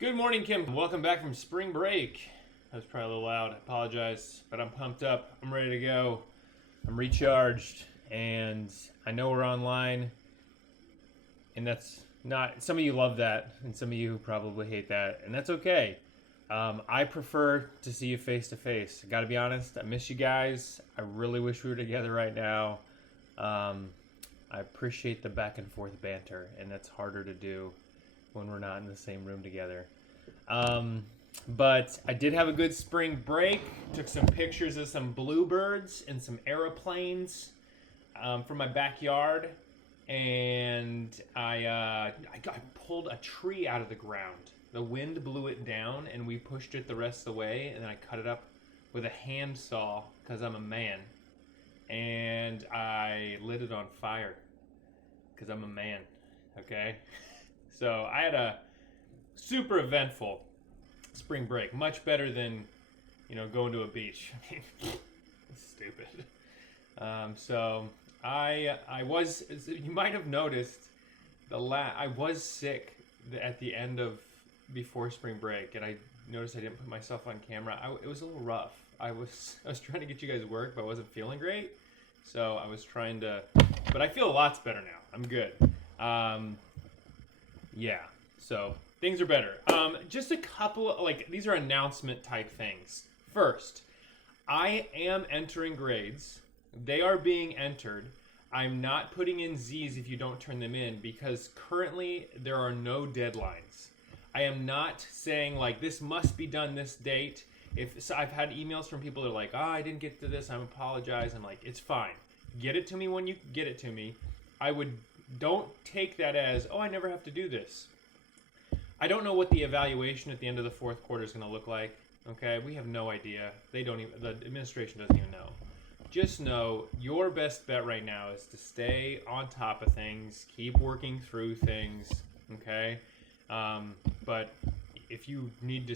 Good morning, Kim. Welcome back from spring break. That was probably a little loud. I apologize, but I'm pumped up. I'm ready to go. I'm recharged, and I know we're online, and that's not... Some of you love that, and some of you probably hate that, and that's okay. I prefer to see you face-to-face. I gotta be honest, I miss you guys. I really wish we were together right now. I appreciate the back-and-forth banter, and that's harder to do when we're not in the same room together. But I did have a good spring break. Took some pictures of some bluebirds and some aeroplanes from my backyard. And I pulled a tree out of the ground. The wind blew it down and we pushed it the rest of the way. And then I cut it up with a handsaw because I'm a man. And I lit it on fire because I'm a man. Okay? So I had a super eventful spring break, much better than, going to a beach. I mean, it's stupid. So I was, you might have noticed, I was sick at the end of before spring break, and I noticed I didn't put myself on camera. It was a little rough. I was trying to get you guys work, but I wasn't feeling great. So I was trying to, but I feel lots better now. I'm good. Yeah, so things are better. Just a couple, these are announcement type things. First, I am entering grades. They are being entered. I'm not putting in Z's if you don't turn them in because currently there are no deadlines. I am not saying this must be done this date. So I've had emails from people that are like, I didn't get to this, I apologize. I'm like, it's fine. Get it to me when you get it to me. Don't take that as, I never have to do this. I don't know what the evaluation at the end of the fourth quarter is going to look like. Okay, we have no idea. The administration doesn't even know. Just know your best bet right now is to stay on top of things, keep working through things. Okay, but if you need to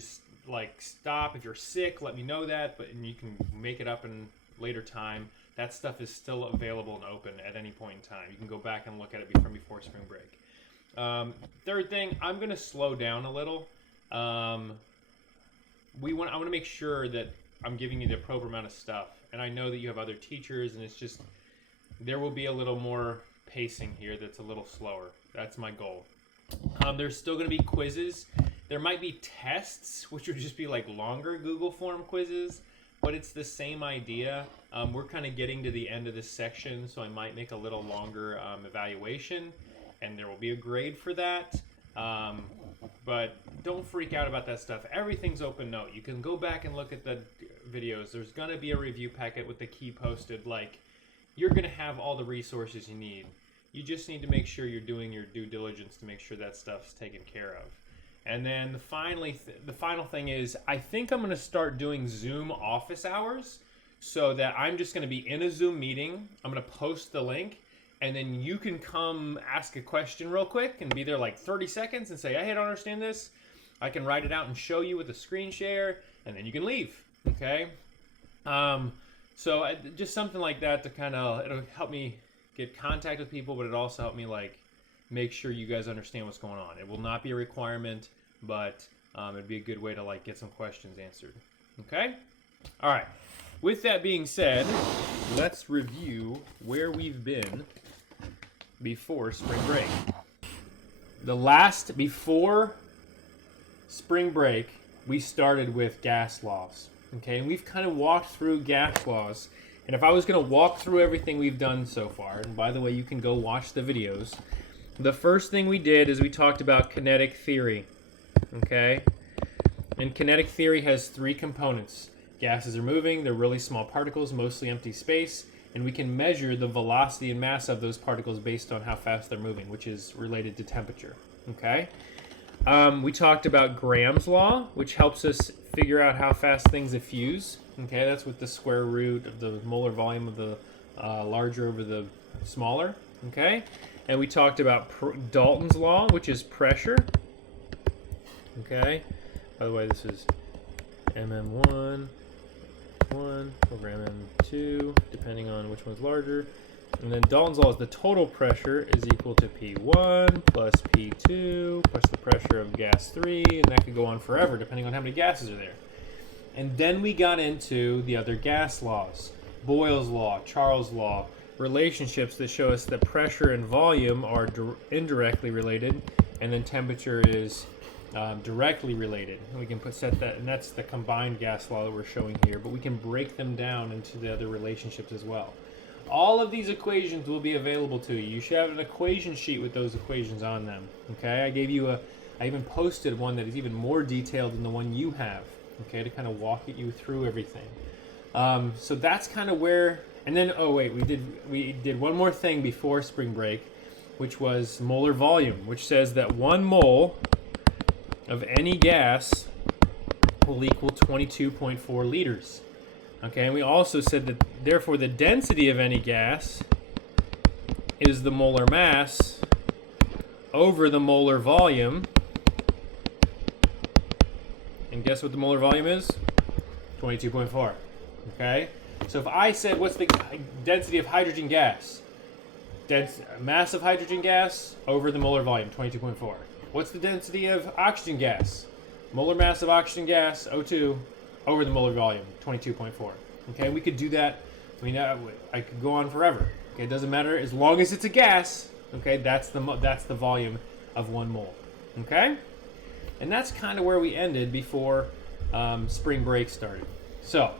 stop, if you're sick, let me know that. And you can make it up in later time. That stuff is still available and open at any point in time. You can go back and look at it from before spring break. Third thing, I'm going to slow down a little. I want to make sure that I'm giving you the appropriate amount of stuff. And I know that you have other teachers, and it's just, there will be a little more pacing here that's a little slower. That's my goal. There's still going to be quizzes. There might be tests, which would just be longer Google form quizzes. But it's the same idea. We're kind of getting to the end of this section, so I might make a little longer evaluation, and there will be a grade for that. But don't freak out about that stuff. Everything's open note. You can go back and look at the videos. There's going to be a review packet with the key posted. You're going to have all the resources you need. You just need to make sure you're doing your due diligence to make sure that stuff's taken care of. And then the final thing is, I think I'm going to start doing Zoom office hours so that I'm just going to be in a Zoom meeting. I'm going to post the link, and then you can come ask a question real quick and be there 30 seconds and say, hey, I don't understand this. I can write it out and show you with a screen share, and then you can leave, okay? So just something like that to it'll help me get contact with people, but it also help me make sure you guys understand what's going on. It will not be a requirement, but it'd be a good way to get some questions answered. Okay? All right. With that being said, let's review where we've been before spring break. Before spring break, we started with gas laws. Okay? And we've kind of walked through gas laws. And if I was going to walk through everything we've done so far, and by the way, you can go watch the videos. The first thing we did is we talked about kinetic theory, okay? And kinetic theory has three components. Gases are moving, they're really small particles, mostly empty space, and we can measure the velocity and mass of those particles based on how fast they're moving, which is related to temperature, okay? We talked about Graham's law, which helps us figure out how fast things effuse, okay? That's with the square root of the molar volume of the larger over the smaller, okay? And we talked about Dalton's law, which is pressure. Okay. By the way, this is MM1, program M2, depending on which one's larger. And then Dalton's law is the total pressure is equal to P1 plus P2 plus the pressure of gas 3, and that could go on forever depending on how many gases are there. And then we got into the other gas laws. Boyle's law, Charles' law, relationships that show us that pressure and volume are indirectly related, and then temperature is directly related. And we can set that, and that's the combined gas law that we're showing here, but we can break them down into the other relationships as well. All of these equations will be available to you. You should have an equation sheet with those equations on them. Okay, I even posted one that is even more detailed than the one you have. Okay, to kind of walk you through everything. So that's kind of where. And then, oh wait, we did one more thing before spring break, which was molar volume, which says that 1 mole of any gas will equal 22.4 liters. Okay, and we also said that therefore the density of any gas is the molar mass over the molar volume. And guess what the molar volume is? 22.4. Okay? So if I said what's the density of hydrogen gas? Mass of hydrogen gas over the molar volume, 22.4. What's the density of oxygen gas? Molar mass of oxygen gas, O2, over the molar volume, 22.4. Okay, we could do that. I mean, I could go on forever. Okay, it doesn't matter as long as it's a gas. Okay, that's the volume of 1 mole. Okay, and that's kind of where we ended before spring break started. So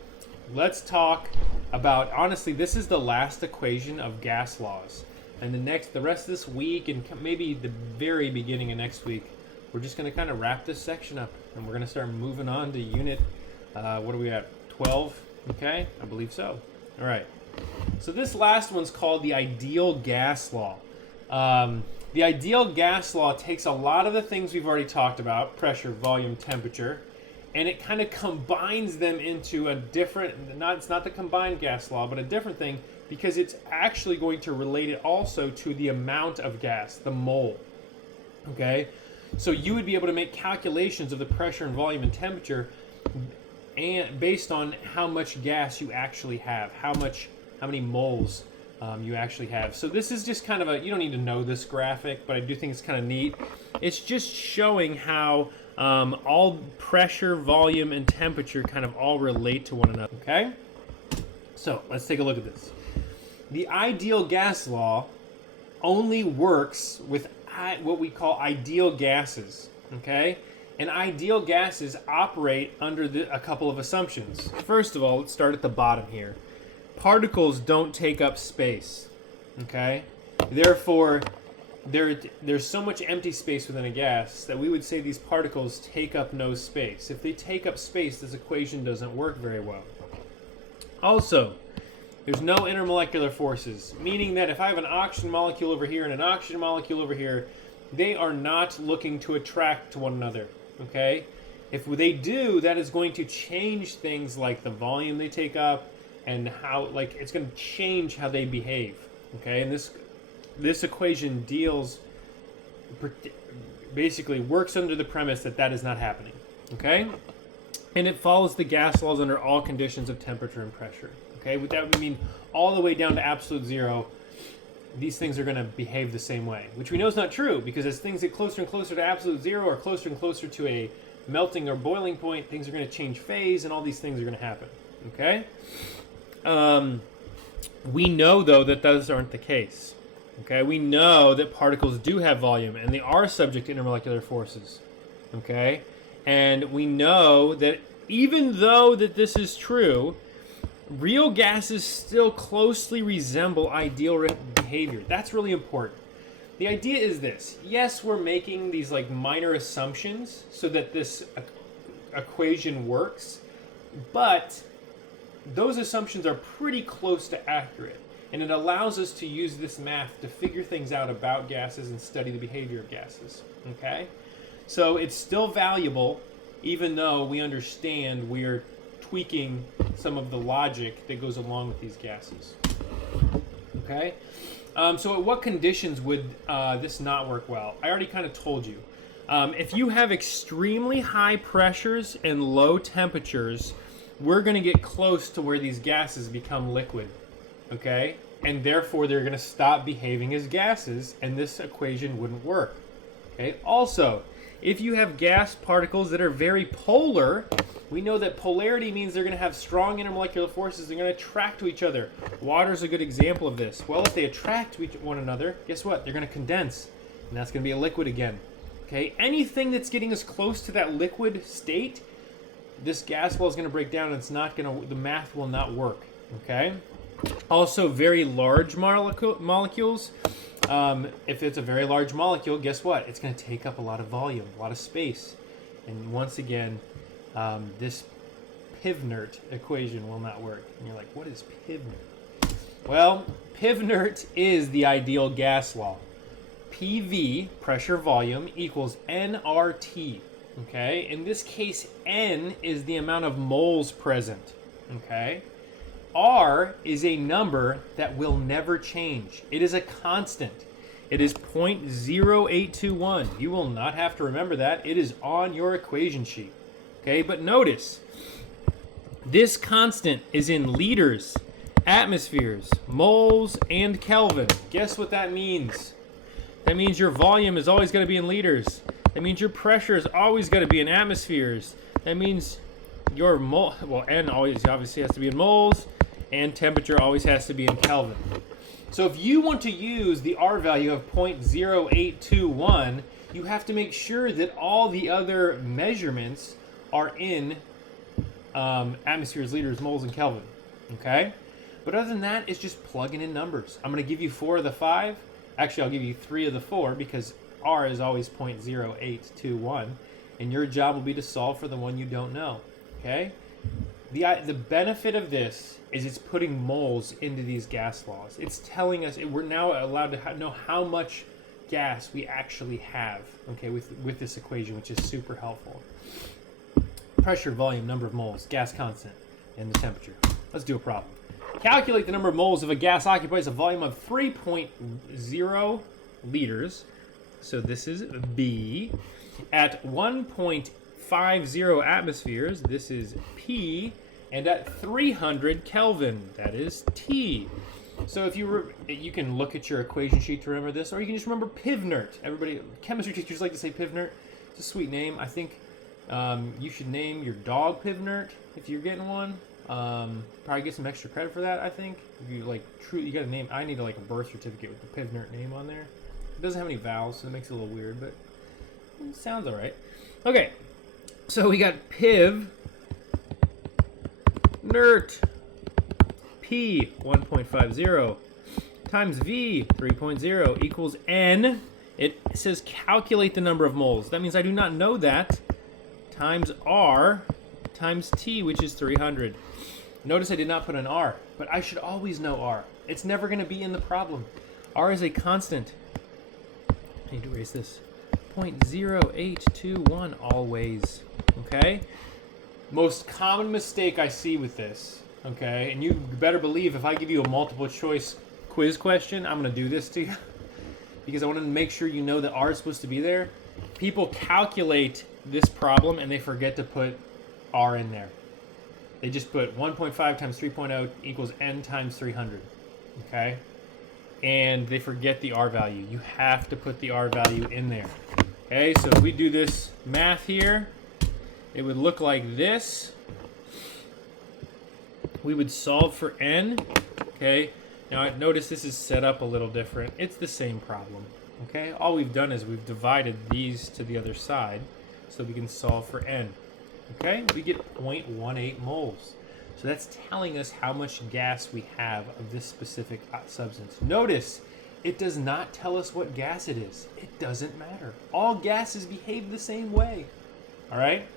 let's talk about, honestly, this is the last equation of gas laws. And the rest of this week and maybe the very beginning of next week, we're just going to kind of wrap this section up, and we're going to start moving on to unit, what are we at, 12? Okay, I believe so. All right. So this last one's called the ideal gas law. The ideal gas law takes a lot of the things we've already talked about, pressure, volume, temperature, and it kind of combines them into a different, it's not the combined gas law, but a different thing, because it's actually going to relate it also to the amount of gas, the mole. Okay? So you would be able to make calculations of the pressure and volume and temperature and based on how much gas you actually have, how many moles you actually have. So this is just kind of you don't need to know this graphic, but I do think it's kind of neat. It's just showing how all pressure, volume, and temperature kind of all relate to one another, okay? So let's take a look at this. The ideal gas law only works with what we call ideal gases, okay? And ideal gases operate under a couple of assumptions. First of all, let's start at the bottom here. Particles don't take up space, okay? Therefore, there's so much empty space within a gas that we would say these particles take up no space. If they take up space, this equation doesn't work very well. Also, there's no intermolecular forces, meaning that if I have an oxygen molecule over here and an oxygen molecule over here, they are not looking to attract to one another, okay? If they do, that is going to change things like the volume they take up and how, like, it's going to change how they behave, okay? And this equation basically works under the premise that that is not happening, okay? And it follows the gas laws under all conditions of temperature and pressure, okay? With that, we mean all the way down to absolute zero, these things are going to behave the same way, which we know is not true, because as things get closer and closer to absolute zero or closer and closer to a melting or boiling point, things are going to change phase, and all these things are going to happen, okay? We know, though, that those aren't the case. Okay, we know that particles do have volume, and they are subject to intermolecular forces. Okay, and we know that even though that this is true, real gases still closely resemble ideal behavior. That's really important. The idea is this: yes, we're making these like minor assumptions so that this equation works, but those assumptions are pretty close to accurate. And it allows us to use this math to figure things out about gases and study the behavior of gases, okay? So it's still valuable, even though we understand we're tweaking some of the logic that goes along with these gases, okay? So at what conditions would this not work well? I already kind of told you. If you have extremely high pressures and low temperatures, we're going to get close to where these gases become liquid. Okay? and therefore they're going to stop behaving as gases, and this equation wouldn't work. Okay. Also, if you have gas particles that are very polar, we know that polarity means they're going to have strong intermolecular forces. They're going to attract to each other. Water is a good example of this. Well, if they attract to one another, guess what? They're going to condense, and that's going to be a liquid again. Okay. Anything that's getting us close to that liquid state, this gas wall is going to break down, and it's not going to. The math will not work. Okay. Also, very large molecules. If it's a very large molecule, guess what? It's going to take up a lot of volume, a lot of space. And once again, this PIV-NERT equation will not work. And you're like, what is PIV-NERT? Well, PIV-NERT is the ideal gas law. PV, pressure volume, equals NRT. Okay? In this case, N is the amount of moles present. Okay? R is a number that will never change. It is a constant. It is 0.0821. You will not have to remember that. It is on your equation sheet. Okay, but notice, this constant is in liters, atmospheres, moles, and Kelvin. Guess what that means? That means your volume is always going to be in liters. That means your pressure is always going to be in atmospheres. That means your N always obviously has to be in moles, and temperature always has to be in Kelvin. So if you want to use the R value of 0.0821, you have to make sure that all the other measurements are in atmospheres, liters, moles, and Kelvin. Okay? But other than that, it's just plugging in numbers. I'm going to give you 4 of the 5. Actually, I'll give you 3 of the 4 because R is always 0.0821. And your job will be to solve for the one you don't know. Okay? The benefit of this is it's putting moles into these gas laws. It's telling us we're now allowed to know how much gas we actually have, okay, with this equation, which is super helpful. Pressure, volume, number of moles, gas constant, and the temperature. Let's do a problem. Calculate the number of moles of a gas occupies a volume of 3.0 liters. So this is B. At 1.50 atmospheres, this is P. And at 300 Kelvin, that is T. So if you can look at your equation sheet to remember this, or you can just remember PIV-NERT. Everybody, chemistry teachers like to say PIV-NERT. It's a sweet name. I think you should name your dog PIV-NERT if you're getting one. Probably get some extra credit for that. I think if you you got a name. I need a birth certificate with the PIV-NERT name on there. It doesn't have any vowels, so it makes it a little weird, but it sounds all right. Okay, so we got PIV. NERT P 1.50 times V 3.0 equals N. It says calculate the number of moles. That means I do not know that, times R times T, which is 300. Notice I did not put an R, but I should always know R. It's never going to be in the problem. R is a constant. I need to erase this. 0.0821 always. Okay? Most common mistake I see with this, okay, and you better believe if I give you a multiple choice quiz question, I'm going to do this to you because I want to make sure you know that R is supposed to be there. People calculate this problem and they forget to put R in there. They just put 1.5 times 3.0 equals N times 300, okay? And they forget the R value. You have to put the R value in there. Okay, so if we do this math here, it would look like this. We would solve for N. Okay. Now notice this is set up a little different. It's the same problem. Okay. All we've done is we've divided these to the other side so we can solve for N. Okay. We get 0.18 moles. So that's telling us how much gas we have of this specific substance. Notice it does not tell us what gas it is. It doesn't matter. All gases behave the same way. All right.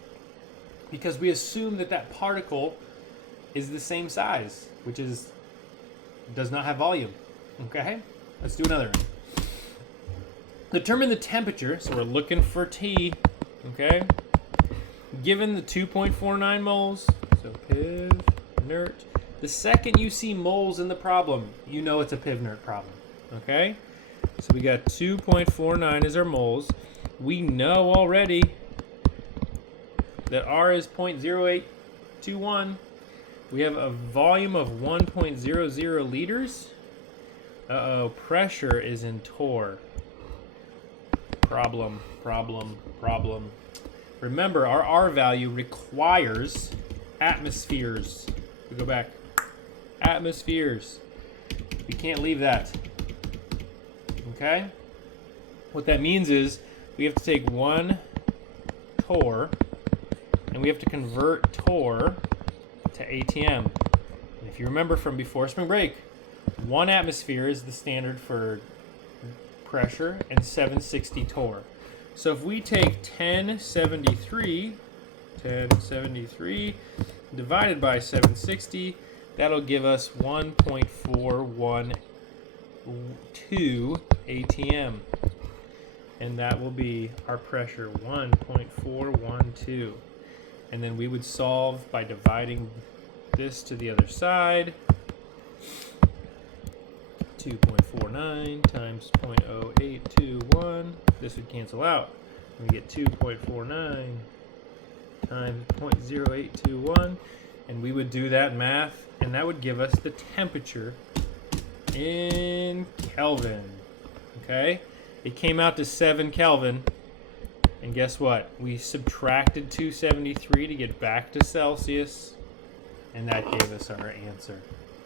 Because we assume that particle is the same size, which does not have volume. Okay? Let's do another one. Determine the temperature, so we're looking for T, okay? Given the 2.49 moles, so PIV-NERT. The second you see moles in the problem, you know it's a PIV-NERT problem, okay? So we got 2.49 as our moles. We know already that R is 0.0821. We have a volume of 1.00 liters. Uh-oh, pressure is in torr. Problem. Remember, our R value requires atmospheres. We go back. Atmospheres. We can't leave that. Okay? What that means is we have to take 1 torr and we have to convert torr to ATM. And if you remember from before spring break, 1 atmosphere is the standard for pressure and 760 torr. So if we take 1073 divided by 760, that'll give us 1.412 ATM. And that will be our pressure, 1.412. And then we would solve by dividing this to the other side. 2.49 times 0.0821. This would cancel out. We get 2.49 times 0.0821. And we would do that math, and that would give us the temperature in Kelvin. Okay? It came out to 7 Kelvin. And guess what? We subtracted 273 to get back to Celsius. And that gave us our answer.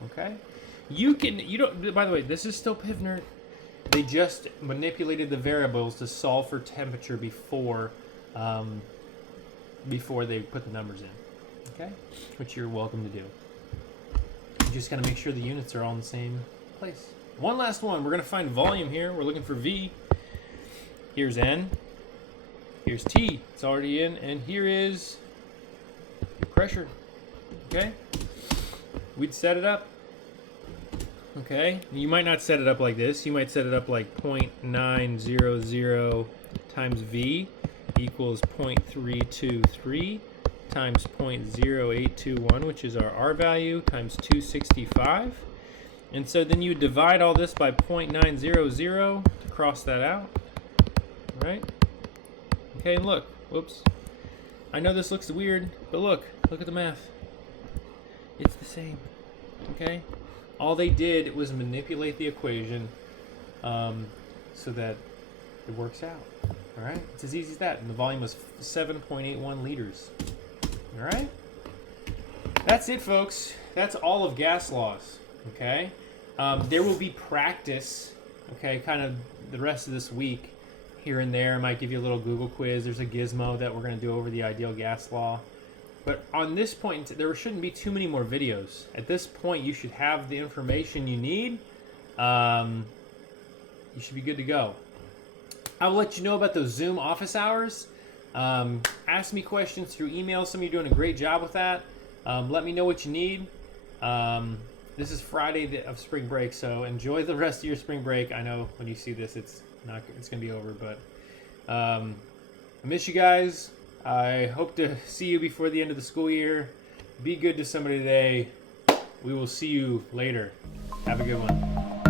Okay? You don't, by the way, this is still Pivnert. They just manipulated the variables to solve for temperature before they put the numbers in. Okay? Which you're welcome to do. You just got to make sure the units are all in the same place. One last one. We're going to find volume here. We're looking for V. Here's N. Here's T. It's already in. And here is pressure. Okay? We'd set it up. Okay? You might not set it up like this. You might set it up like 0.900 times V equals 0.323 times 0.0821, which is our R value, times 265. And so then you divide all this by 0.900 to cross that out. Right? Okay, and look. Whoops. I know this looks weird, but look at the math. It's the same. Okay? All they did was manipulate the equation so that it works out. All right? It's as easy as that. And the volume was 7.81 liters. All right? That's it, folks. That's all of gas laws. Okay? There will be practice, okay, kind of the rest of this week. Here and there, I might give you a little Google quiz. There's a gizmo that we're going to do over the ideal gas law. But on this point, there shouldn't be too many more videos. At this point, you should have the information you need. You should be good to go. I'll let you know about those Zoom office hours. Ask me questions through email. Some of you are doing a great job with that. Let me know what you need. This is Friday of spring break, so enjoy the rest of your spring break. I know when you see this, it's gonna be over, but I miss you guys. I hope to see you before the end of the school year. Be good to somebody today. We will see you later. Have a good one.